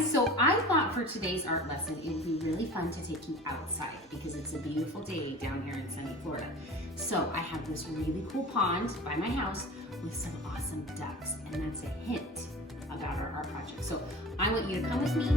guys, so I thought for today's art lesson it would be really fun to take you outside because it's a beautiful day down here in sunny Florida. So I have this really cool pond by my house with some awesome ducks, and that's a hint about our art project. So I want you to come with me.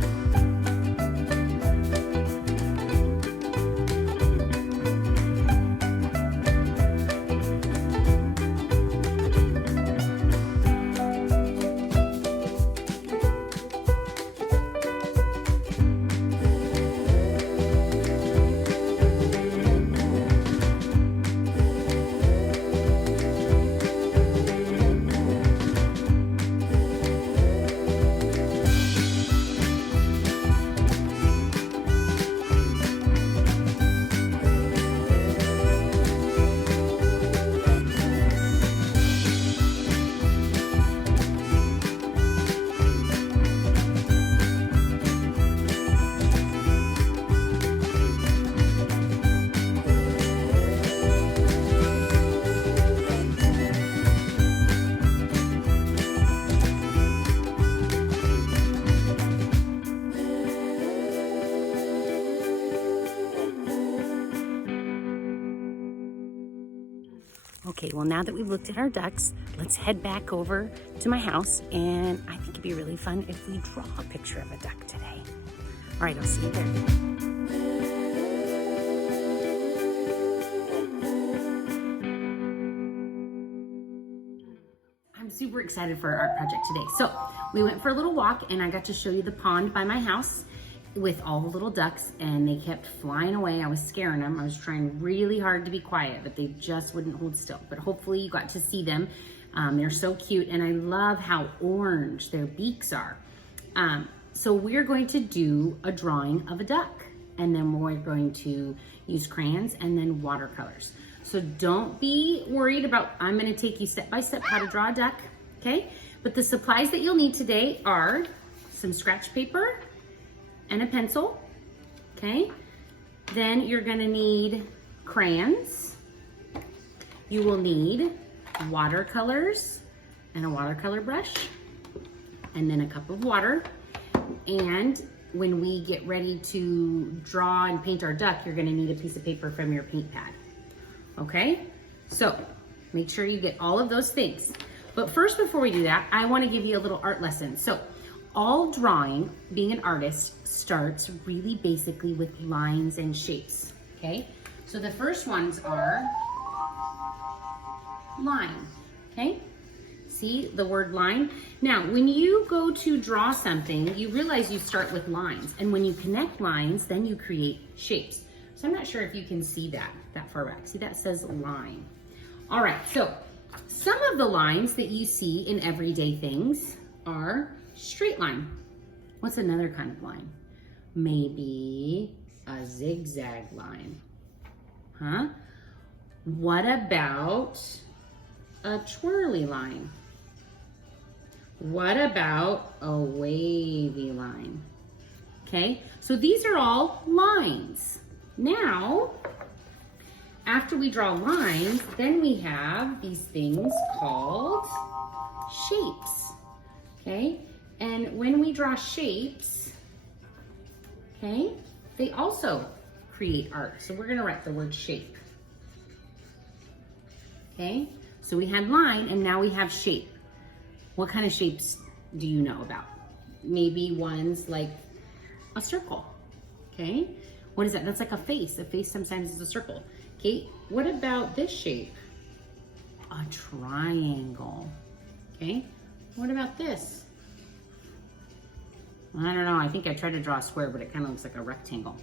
Okay, well, now that we've looked at our ducks, let's head back over to my house, and I think it'd be really fun if we draw a picture of a duck today. All right, I'll see you there. I'm super excited for our art project today. So we went for a little walk, and I got to show you the pond by my house with all the little ducks, and they kept flying away. I was scaring them. I was trying really hard to be quiet, but they just wouldn't hold still. But hopefully you got to see them. They're so cute, and I love how orange their beaks are. So we're going to do a drawing of a duck, and then we're going to use crayons and then watercolors. So don't be worried about, I'm gonna take you step by step how to draw a duck, okay? But the supplies that you'll need today are some scratch paper and a pencil, okay? Then you're gonna need crayons. You will need watercolors and a watercolor brush, and then a cup of water. And when we get ready to draw and paint our duck, you're gonna need a piece of paper from your paint pad, okay? So make sure you get all of those things. But first, before we do that, I wanna give you a little art lesson. So all drawing, being an artist, starts really basically with lines and shapes, okay? So the first ones are line, okay? See the word line? Now, when you go to draw something, you realize you start with lines, and when you connect lines, then you create shapes. So I'm not sure if you can see that far back. See, that says line. All right, so some of the lines that you see in everyday things are straight line. What's another kind of line? Maybe a zigzag line, huh? What about a twirly line? What about a wavy line? Okay, so these are all lines. Now, after we draw lines, then we have these things called shapes, okay? And when we draw shapes, okay, they also create art. So we're gonna write the word shape. Okay, so we had line and now we have shape. What kind of shapes do you know about? Maybe ones like a circle, okay? What is that? That's like a face. A face sometimes is a circle. Okay, what about this shape? A triangle, okay? What about this? I don't know, I think I tried to draw a square, but it kind of looks like a rectangle.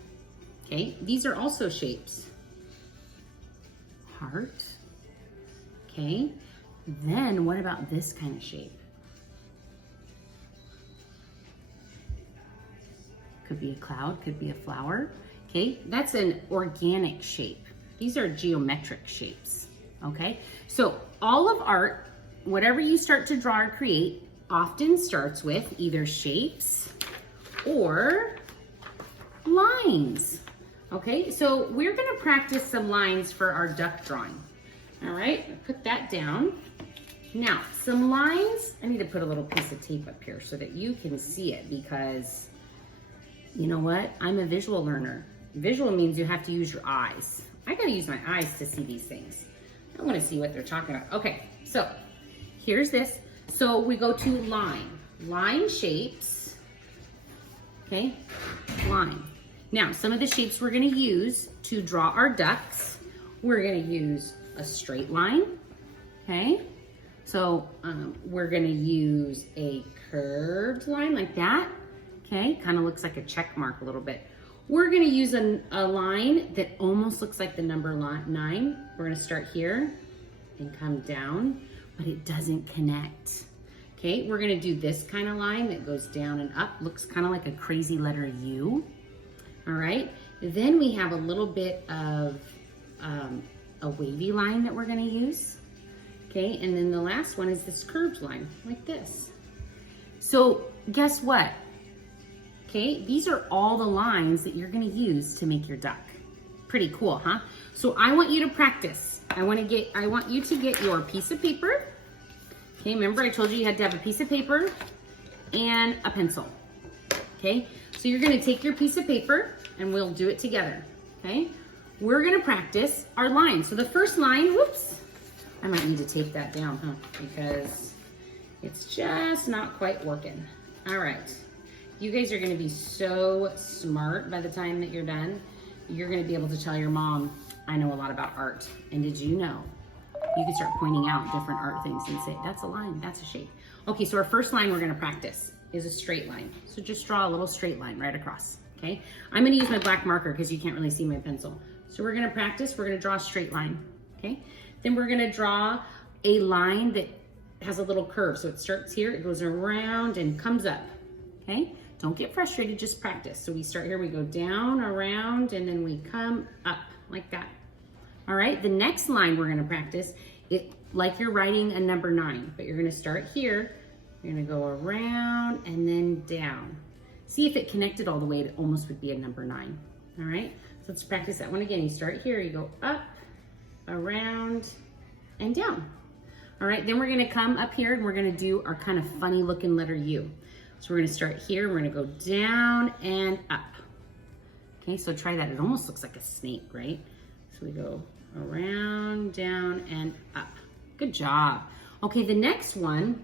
Okay, these are also shapes. Heart, okay. Then what about this kind of shape? Could be a cloud, could be a flower. Okay, that's an organic shape. These are geometric shapes, okay? So all of art, whatever you start to draw or create, often starts with either shapes or lines, okay? So we're gonna practice some lines for our duck drawing, all right? Put that down. Now, some lines, I need to put a little piece of tape up here so that you can see it because You know what? I'm a visual learner. Visual means you have to use your eyes. I gotta use my eyes to see these things. I wanna see what they're talking about. Okay, so here's this. So we go to line. Line shapes, okay? Line. Now, some of the shapes we're gonna use to draw our ducks, we're gonna use a straight line, okay? So we're gonna use a curved line like that, okay? Kind of looks like a check mark a little bit. We're gonna use a line that almost looks like the number 9. We're gonna start here and come down, but it doesn't connect. Okay, we're gonna do this kind of line that goes down and up, looks kind of like a crazy letter U. All right, then we have a little bit of a wavy line that we're gonna use. Okay, and then the last one is this curved line, like this. So guess what? Okay, these are all the lines that you're gonna use to make your duck. Pretty cool, huh? So I want you to practice. I want you to get your piece of paper. Okay, remember I told you had to have a piece of paper and a pencil. Okay, so you're gonna take your piece of paper and we'll do it together, okay? We're gonna practice our lines. So the first line, whoops, I might need to tape that down, huh? Because it's just not quite working. All right, you guys are gonna be so smart by the time that you're done. You're gonna be able to tell your mom, I know a lot about art. And did you know? You can start pointing out different art things and say, that's a line, that's a shape. Okay, so our first line we're gonna practice is a straight line. So just draw a little straight line right across, okay? I'm gonna use my black marker because you can't really see my pencil. So we're gonna practice, we're gonna draw a straight line, okay? Then we're gonna draw a line that has a little curve. So it starts here, it goes around and comes up, okay? Don't get frustrated, just practice. So we start here, we go down, around, and then we come up like that. All right, the next line we're gonna practice, it like you're writing a number 9, but you're gonna start here, you're gonna go around and then down. See if it connected all the way, it almost would be a number 9, all right? So let's practice that one again. You start here, you go up, around, and down. All right, then we're gonna come up here and we're gonna do our kind of funny looking letter U. So we're gonna start here, we're gonna go down and up. Okay, so try that. It almost looks like a snake, right? So we go around, down, and up. Good job. Okay, the next one,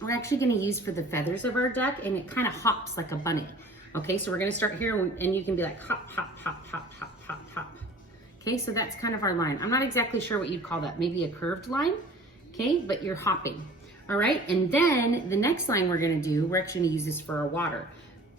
we're actually gonna use for the feathers of our duck, and it kind of hops like a bunny. Okay, so we're gonna start here, and you can be like hop, hop, hop, hop, hop, hop, hop. Okay, so that's kind of our line. I'm not exactly sure what you'd call that. Maybe a curved line, okay, but you're hopping. All right, and then the next line we're gonna do, we're actually gonna use this for our water.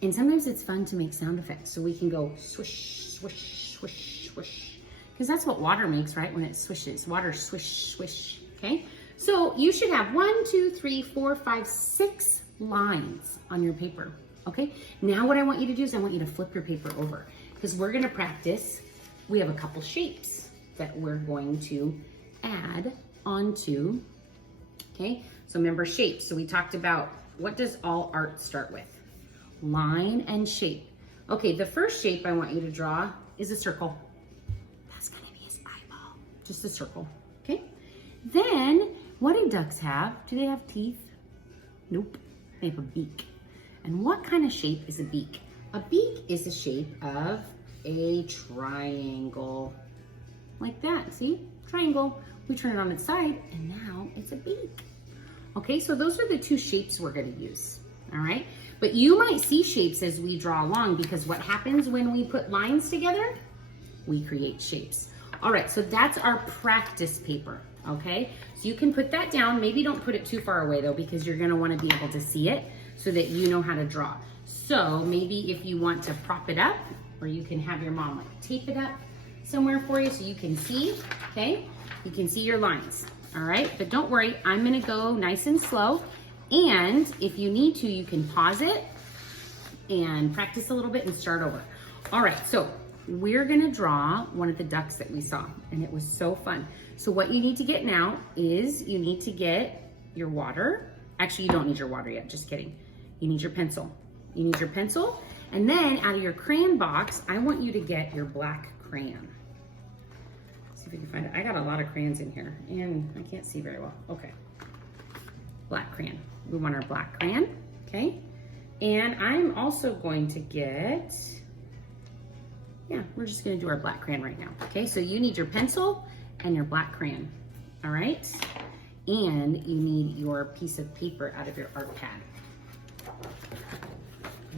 And sometimes it's fun to make sound effects. So we can go swish, swish, swish, swish. Because that's what water makes, right? When it swishes, water swish, swish, okay? So you should have 1, 2, 3, 4, 5, 6 lines on your paper, okay? Now what I want you to do is I want you to flip your paper over because we're gonna practice. We have a couple shapes that we're going to add onto, okay? So remember shapes. So we talked about what does all art start with? Line and shape. Okay, the first shape I want you to draw is a circle. That's gonna be his eyeball, just a circle, okay? Then, what do ducks have? Do they have teeth? Nope, they have a beak. And what kind of shape is a beak? A beak is the shape of a triangle. Like that, see? Triangle. We turn it on its side, and now it's a beak. Okay, so those are the 2 shapes we're gonna use, all right? But you might see shapes as we draw along because what happens when we put lines together? We create shapes. All right, so that's our practice paper, okay? So you can put that down. Maybe don't put it too far away though because you're gonna wanna be able to see it so that you know how to draw. So maybe if you want to prop it up or you can have your mom like tape it up somewhere for you so you can see, okay? You can see your lines, all right? But don't worry, I'm gonna go nice and slow. And if you need to, you can pause it and practice a little bit and start over. All right, so we're gonna draw one of the ducks that we saw, and it was so fun. So what you need to get now is you need to get your water. Actually, you don't need your water yet, just kidding. You need your pencil. You need your pencil, and then out of your crayon box, I want you to get your black crayon. See if we can find it. I got a lot of crayons in here, and I can't see very well. Okay, black crayon. We want our black crayon, okay? And I'm also going to get, yeah, we're just gonna do our black crayon right now. Okay, so you need your pencil and your black crayon, all right? And you need your piece of paper out of your art pad.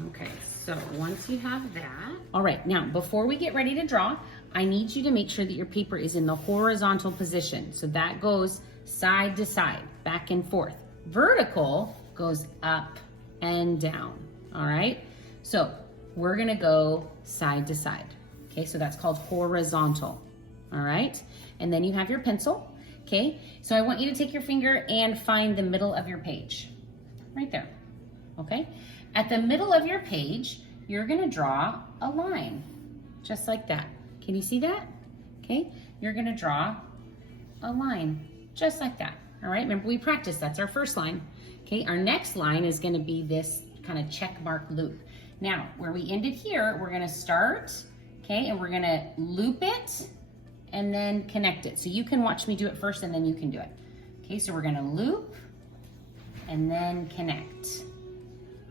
Okay, so once you have that, all right, now before we get ready to draw, I need you to make sure that your paper is in the horizontal position. So that goes side to side, back and forth. Vertical goes up and down, all right? So we're gonna go side to side. Okay, so that's called horizontal, all right? And then you have your pencil, okay? So I want you to take your finger and find the middle of your page, right there, okay? At the middle of your page, you're gonna draw a line, just like that. Can you see that? Okay, you're gonna draw a line, just like that, all right? Remember we practiced, that's our first line. Okay, our next line is gonna be this kind of check mark loop. Now, where we ended here, we're gonna start, okay, and we're gonna loop it and then connect it. So you can watch me do it first and then you can do it. Okay, so we're gonna loop and then connect.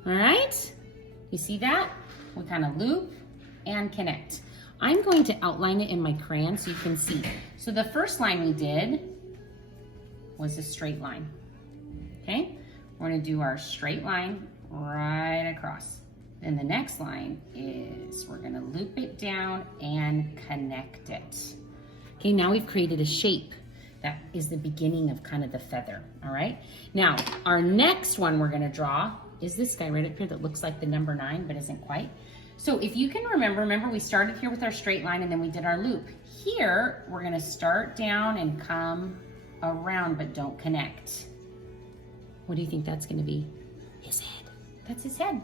All right, you see that? We kind of loop and connect. I'm going to outline it in my crayon so you can see. So the first line we did was a straight line, okay? We're gonna do our straight line right across. Then the next line is we're gonna loop it down and connect it. Okay, now we've created a shape. That is the beginning of kind of the feather, all right? Now, our next one we're gonna draw is this guy right up here that looks like the number 9, but isn't quite. So if you can remember we started here with our straight line and then we did our loop. Here, we're gonna start down and come around, but don't connect. What do you think that's gonna be? His head. That's his head,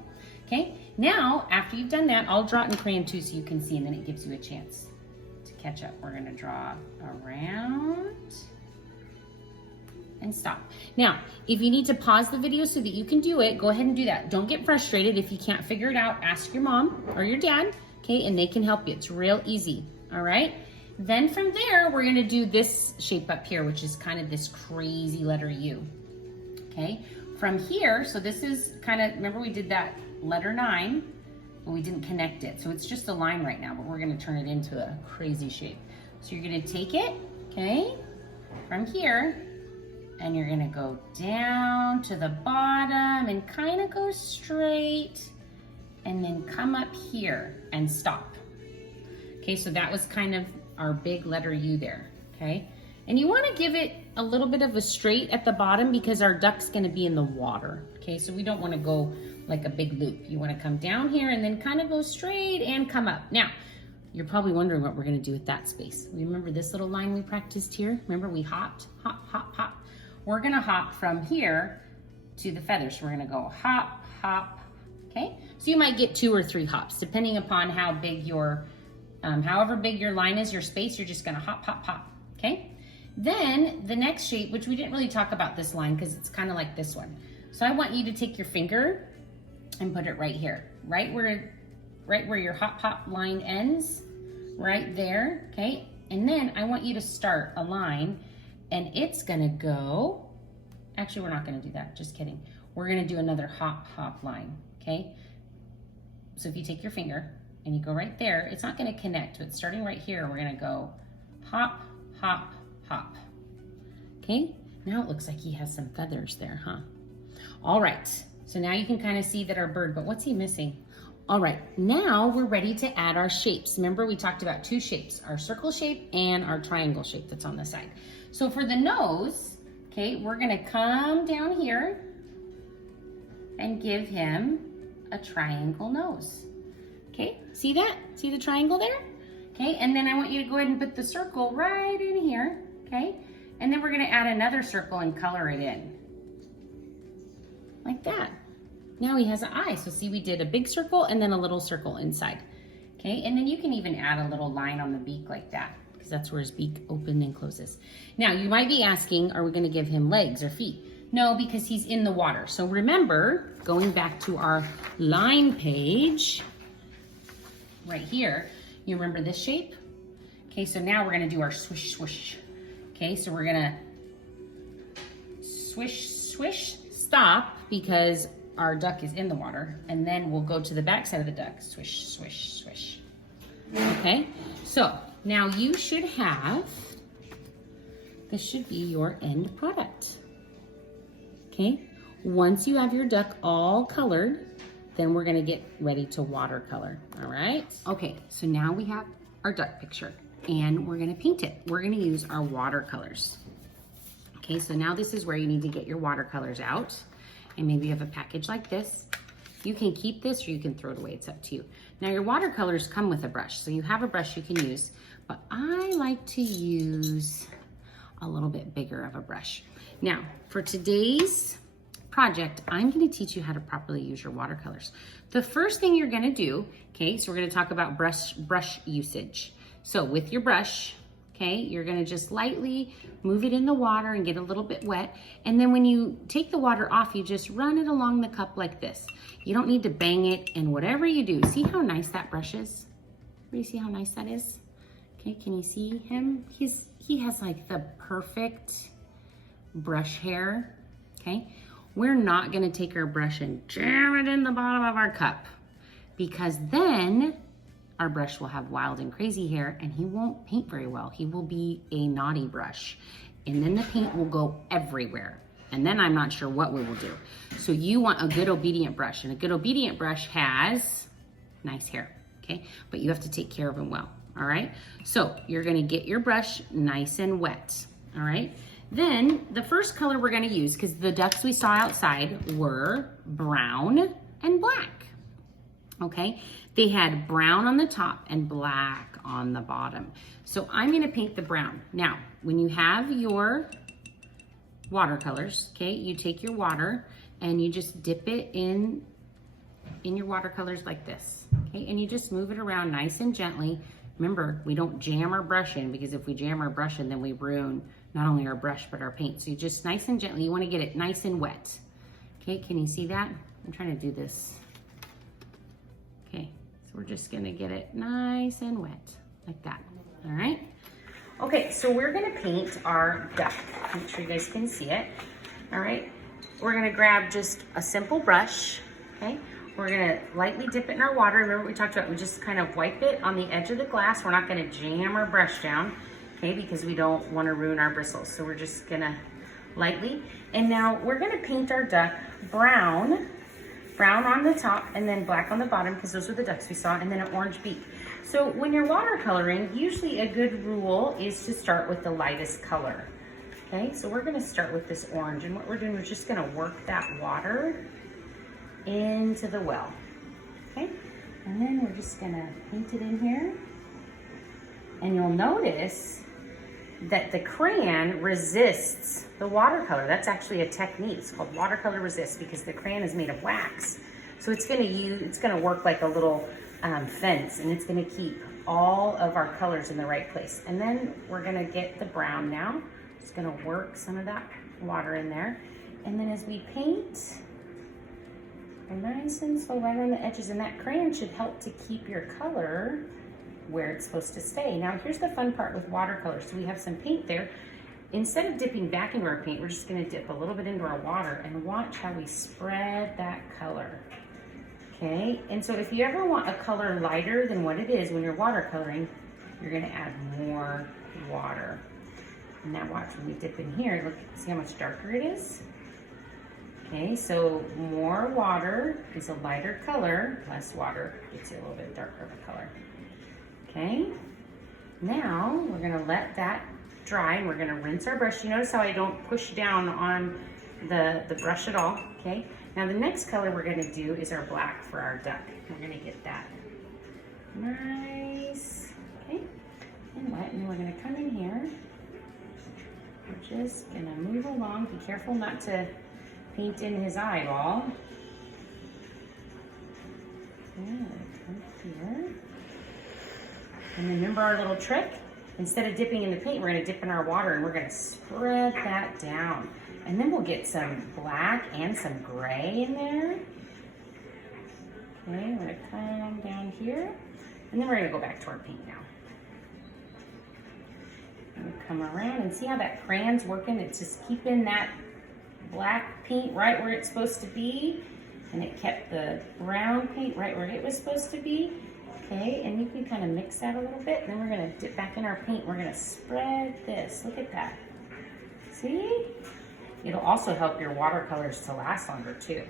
okay? Now, after you've done that, I'll draw it in crayon too so you can see and then it gives you a chance to catch up. We're gonna draw around and stop. Now, if you need to pause the video so that you can do it, go ahead and do that. Don't get frustrated. If you can't figure it out, ask your mom or your dad, okay, and they can help you. It's real easy, all right? Then from there, we're gonna do this shape up here, which is kind of this crazy letter U, okay? From here, so this is kind of, remember we did that letter 9, but we didn't connect it. So it's just a line right now, but we're gonna turn it into a crazy shape. So you're gonna take it, okay, from here, and you're gonna go down to the bottom and kind of go straight and then come up here and stop. Okay, so that was kind of our big letter U there, okay? And you wanna give it a little bit of a straight at the bottom because our duck's gonna be in the water, okay? So we don't wanna go like a big loop. You wanna come down here and then kind of go straight and come up. Now, you're probably wondering what we're gonna do with that space. Remember this little line we practiced here? Remember we hopped, hop, hop, hop. We're gonna hop from here to the feather. So we're gonna go hop, hop, okay? So you might get 2 or 3 hops, depending upon how big your, however big your line is, your space, you're just gonna hop, hop, hop, okay? Then the next shape, which we didn't really talk about this line because it's kind of like this one. So I want you to take your finger and put it right here, right where your hop, hop line ends, right there, okay? And then I want you to start a line and it's gonna go, actually we're not gonna do that, just kidding. We're gonna do another hop, hop line, okay? So if you take your finger and you go right there, it's not gonna connect, but starting right here, we're gonna go hop, hop, hop, okay? Now it looks like he has some feathers there, huh? All right, so now you can kind of see that our bird, but what's he missing? All right, now we're ready to add our shapes. Remember we talked about 2 shapes, our circle shape and our triangle shape that's on the side. So for the nose, okay, we're gonna come down here and give him a triangle nose. Okay, see that? See the triangle there? Okay, and then I want you to go ahead and put the circle right in here, okay? And then we're gonna add another circle and color it in. Like that. Now he has an eye. So see, we did a big circle and then a little circle inside. Okay, and then you can even add a little line on the beak like that, because that's where his beak opens and closes. Now, you might be asking, are we gonna give him legs or feet? No, because he's in the water. So remember, going back to our line page, right here, you remember this shape? Okay, so now we're gonna do our swish, swish. Okay, so we're gonna swish, swish, stop, because our duck is in the water, and then we'll go to the back side of the duck. Swish, swish, swish. Okay, so now you should have, this should be your end product. Okay, once you have your duck all colored, then we're gonna get ready to watercolor, all right? Okay, so now we have our duck picture and we're gonna paint it. We're gonna use our watercolors. Okay, so now this is where you need to get your watercolors out, and maybe you have a package like this. You can keep this or you can throw it away, it's up to you. Now your watercolors come with a brush, so you have a brush you can use, but I like to use a little bit bigger of a brush. Now, for today's project, I'm gonna teach you how to properly use your watercolors. The first thing you're gonna do, okay, so we're gonna talk about brush usage. So with your brush, okay, you're gonna just lightly move it in the water and get a little bit wet. And then when you take the water off, you just run it along the cup like this. You don't need to bang it, and whatever you do, see how nice that brush is? Everybody see how nice that is? Okay, can you see him? He has like the perfect brush hair, okay? We're not gonna take our brush and jam it in the bottom of our cup, because then our brush will have wild and crazy hair and he won't paint very well. He will be a naughty brush, and then the paint will go everywhere. And then I'm not sure what we will do. So you want a good obedient brush, and a good obedient brush has nice hair, okay? But you have to take care of him well, all right? So you're gonna get your brush nice and wet, all right? Then the first color we're gonna use, because the ducks we saw outside were brown and black, okay? They had brown on the top and black on the bottom. So I'm gonna paint the brown. Now, when you have your watercolors, okay, you take your water and you just dip it in your watercolors like this, okay? And you just move it around nice and gently. Remember, we don't jam our brush in, because if we jam our brush in, then we ruin not only our brush, but our paint. So you just nice and gently, you wanna get it nice and wet. Okay, can you see that? I'm trying to do this. Okay, so we're just gonna get it nice and wet, like that, all right? Okay, so we're gonna paint our duck. Make sure you guys can see it, all right? We're gonna grab just a simple brush, okay? We're gonna lightly dip it in our water. Remember what we talked about? We just kind of wipe it on the edge of the glass. We're not gonna jam our brush down, okay? Because we don't wanna ruin our bristles. So we're just gonna lightly. And now we're gonna paint our duck brown on the top and then black on the bottom, because those are the ducks we saw, and then an orange beak. So when you're watercoloring, usually a good rule is to start with the lightest color. Okay, so we're gonna start with this orange, and what we're doing is just gonna work that water into the well, okay? And then we're just gonna paint it in here. And you'll notice that the crayon resists the watercolor. That's actually a technique. It's called watercolor resist, because the crayon is made of wax. So it's gonna work like a little fence, and it's gonna keep all of our colors in the right place. And then we're gonna get the brown now. Just gonna work some of that water in there. And then as we paint, we're nice and slow right around the edges, and that crayon should help to keep your color where it's supposed to stay. Now here's the fun part with watercolors. So we have some paint there. Instead of dipping back into our paint, we're just gonna dip a little bit into our water and watch how we spread that color. Okay, and so if you ever want a color lighter than what it is when you're watercoloring, you're gonna add more water. And now watch, when we dip in here, look, see how much darker it is? Okay, so more water is a lighter color, less water gets you a little bit darker of a color. Okay, now we're gonna let that dry, and we're gonna rinse our brush. You notice how I don't push down on the brush at all, okay? Now the next color we're gonna do is our black for our duck. We're gonna get that nice, okay, and wet, and then we're gonna come in here. We're just gonna move along. Be careful not to paint in his eyeball. Good, come here. And remember our little trick? Instead of dipping in the paint, we're gonna dip in our water, and we're gonna spread that down. And then we'll get some black and some gray in there. Okay, we're gonna come down here, and then we're gonna go back to our paint now. And come around and see how that crayon's working. It's just keeping that black paint right where it's supposed to be. and it kept the brown paint right where it was supposed to be. Okay, and you can kind of mix that a little bit. Then we're gonna dip back in our paint. We're gonna spread this. Look at that. See? It'll also help your watercolors to last longer too.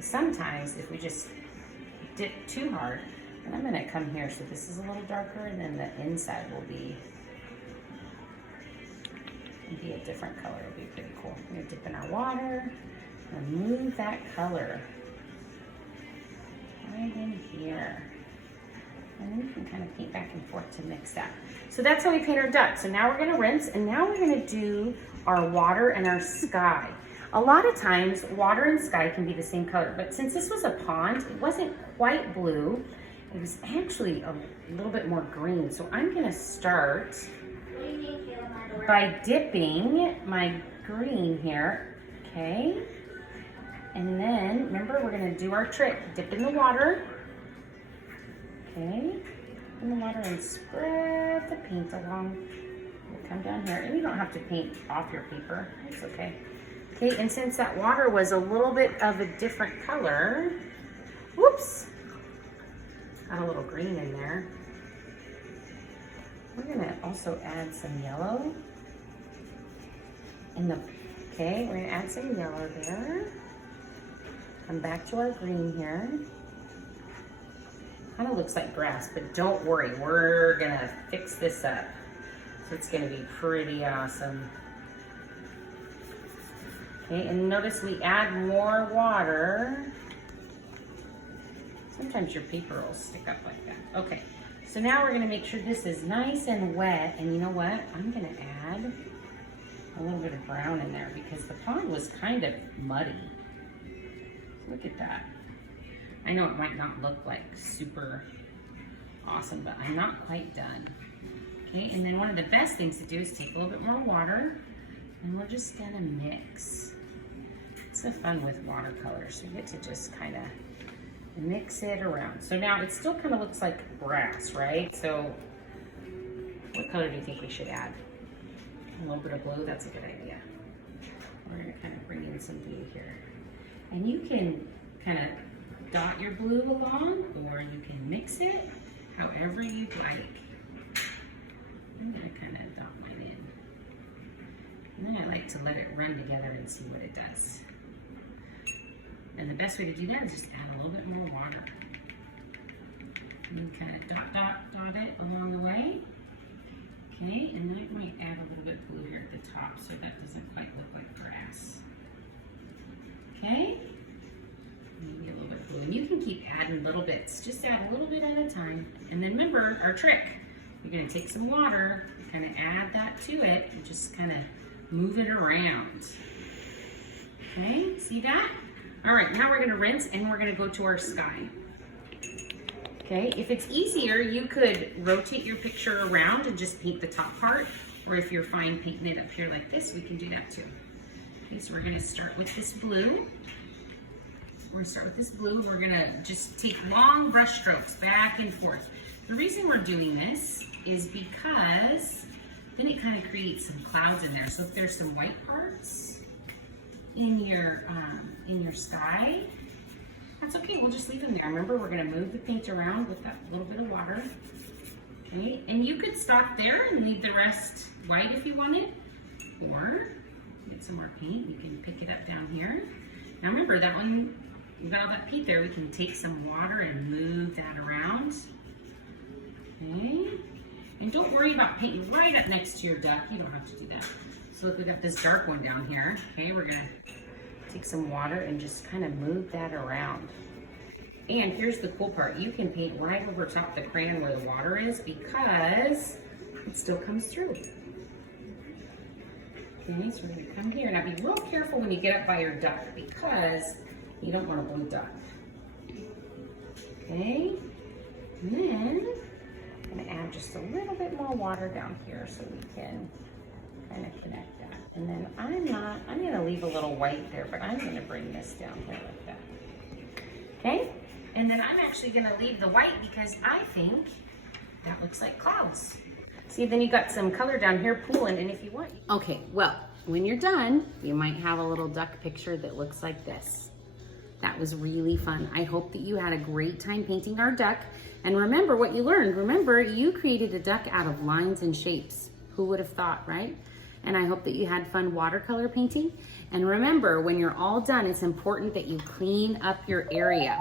Sometimes if we just dip too hard, and I'm gonna come here so this is a little darker, and then the inside will be a different color. It'll be pretty cool. We're gonna dip in our water and move that color right in here. And then you can kind of paint back and forth to mix that. So that's how we paint our duck. So now we're gonna rinse, and now we're gonna do our water and our sky. A lot of times, water and sky can be the same color, but since this was a pond, it wasn't quite blue. It was actually a little bit more green. So I'm gonna start by dipping my green here, okay? And then, remember, we're gonna do our trick. Dip in the water, okay? In the water and spread the paint along. We'll come down here, and you don't have to paint off your paper, it's okay. Okay, and since that water was a little bit of a different color, whoops, got a little green in there. We're gonna also add some yellow. Okay, we're gonna add some yellow there. Come back to our green here. Kind of looks like grass, but don't worry, we're gonna fix this up. So it's gonna be pretty awesome. Okay, and notice we add more water. Sometimes your paper will stick up like that. Okay, so now we're gonna make sure this is nice and wet, and you know what? I'm gonna add a little bit of brown in there because the pond was kind of muddy. Look at that. I know it might not look like super awesome, but I'm not quite done. Okay, and then one of the best things to do is take a little bit more water, and we're just gonna mix. It's the fun with watercolors. You get to just kind of mix it around. So now it still kind of looks like grass, right? So what color do you think we should add? A little bit of blue, that's a good idea. We're gonna kind of bring in some blue here. And you can kind of dot your blue along, or you can mix it however you'd like. I'm gonna kind of dot mine in. And then I like to let it run together and see what it does. And the best way to do that is just add a little bit more water. And then kind of dot it along the way. Okay, and then I might add a little bit of blue here at the top so that doesn't quite look like grass. Okay, maybe a little bit of blue. And you can keep adding little bits. Just add a little bit at a time. And then remember our trick. You're gonna take some water, kind of add that to it, and just kind of move it around. Okay, see that? All right, now we're gonna rinse and we're gonna go to our sky. Okay, if it's easier, you could rotate your picture around and just paint the top part, or if you're fine painting it up here like this, we can do that too. Okay, so we're gonna start with this blue. We're gonna just take long brush strokes back and forth. The reason we're doing this is because then it kind of creates some clouds in there. So if there's some white parts in your sky, that's okay, we'll just leave them there. Remember, we're gonna move the paint around with that little bit of water. Okay, and you could stop there and leave the rest white if you wanted, or get some more paint, you can pick it up down here. Now remember, that one, we've got all that paint there, we can take some water and move that around. Okay, and don't worry about painting right up next to your duck, you don't have to do that. So look, we got this dark one down here. Okay, we're gonna take some water and just kind of move that around. And here's the cool part, you can paint right over top the crayon where the water is because it still comes through. Okay, so we're gonna come here. Now be real careful when you get up by your duck because you don't want a blue duck. Okay, and then I'm gonna add just a little bit more water down here so we can kind of connect that. And then I'm gonna leave a little white there, but I'm gonna bring this down here like that. Okay, and then I'm actually gonna leave the white because I think that looks like clouds. See, then you got some color down here pooling, and if you want. Okay, well, when you're done, you might have a little duck picture that looks like this. That was really fun. I hope that you had a great time painting our duck. And remember what you learned. Remember, you created a duck out of lines and shapes. Who would have thought, right? And I hope that you had fun watercolor painting. And remember, when you're all done, it's important that you clean up your area.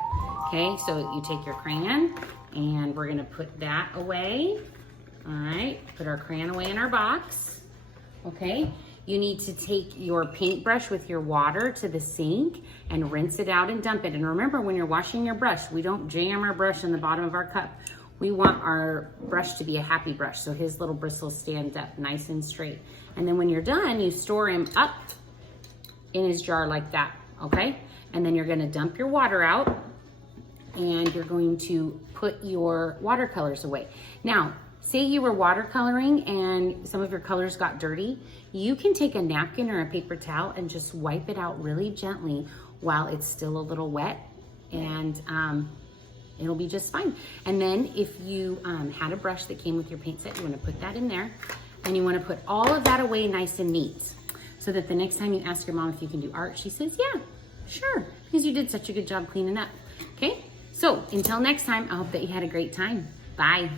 Okay, so you take your crayon and we're gonna put that away. All right, put our crayon away in our box. Okay, you need to take your paintbrush with your water to the sink and rinse it out and dump it. And remember, when you're washing your brush, we don't jam our brush in the bottom of our cup. We want our brush to be a happy brush, so his little bristles stand up nice and straight. And then when you're done, you store him up in his jar like that, okay? And then you're gonna dump your water out and you're going to put your watercolors away. Now, say you were watercoloring and some of your colors got dirty, you can take a napkin or a paper towel and just wipe it out really gently while it's still a little wet, and it'll be just fine. And then if you had a brush that came with your paint set, you wanna put that in there, and you wanna put all of that away nice and neat, so that the next time you ask your mom if you can do art, she says, yeah, sure, because you did such a good job cleaning up, okay? So until next time, I hope that you had a great time. Bye.